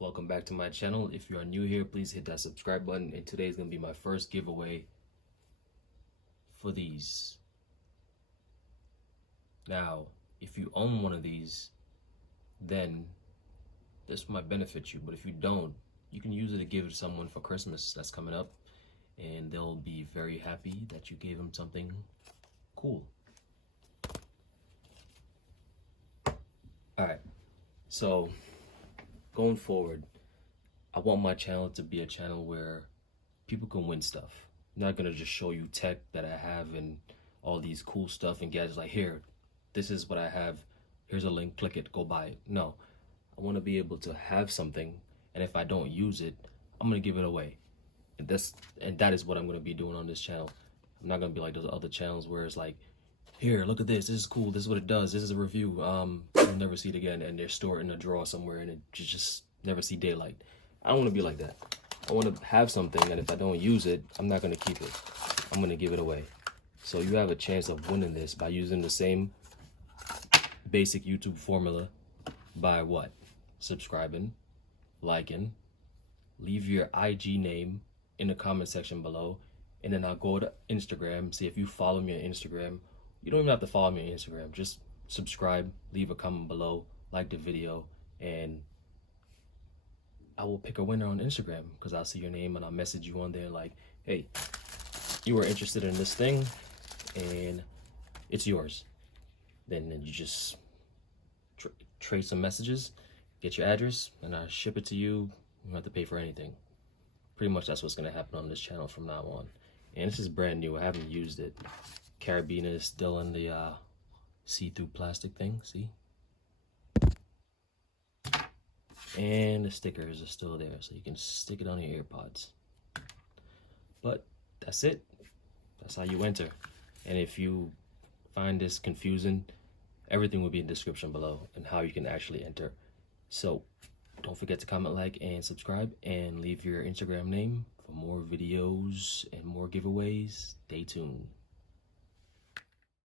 Welcome back to my channel. If you are new here, please hit that subscribe button. And today is going to be my first giveaway for these. Now, if you own one of these, then this might benefit you. But if you don't, you can use it to give to someone for Christmas that's coming up. And they'll be very happy that you gave them something cool. Alright, so going forward, I want my channel to be a channel where people can win stuff. I'm not gonna just show you tech that I have and all these cool stuff and gadgets like, here, this is what I have, here's a link, click it, go buy it. No, I want to be able to have something, and if I don't use it, I'm gonna give it away. And that is what I'm gonna be doing on this channel. I'm not gonna be like those other channels where it's like, here, look at this is cool, this is what it does, this is a review, you'll never see it again, and they're stored in a drawer somewhere and it just never see daylight. I don't want to be like that. I want to have something that if I don't use it, I'm not going to keep it. I'm going to give it away. So you have a chance of winning this by using the same basic YouTube formula by what? Subscribing, liking, leave your IG name in the comment section below, and then I'll go to Instagram, see if you follow me on Instagram. You don't even have to follow me on Instagram. Just subscribe, leave a comment below, like the video, and I will pick a winner on Instagram because I'll see your name and I'll message you on there like, hey, you were interested in this thing and it's yours. Then you just trade some messages, get your address, and I ship it to you. You don't have to pay for anything. Pretty much that's what's going to happen on this channel from now on. And this is brand new. I haven't used it. Carabiner is still in the see-through plastic thing, see? And the stickers are still there, so you can stick it on your AirPods. But that's it. That's how you enter. And if you find this confusing, everything will be in the description below and how you can actually enter. So don't forget to comment, like, and subscribe, and leave your Instagram name for more videos and more giveaways. Stay tuned.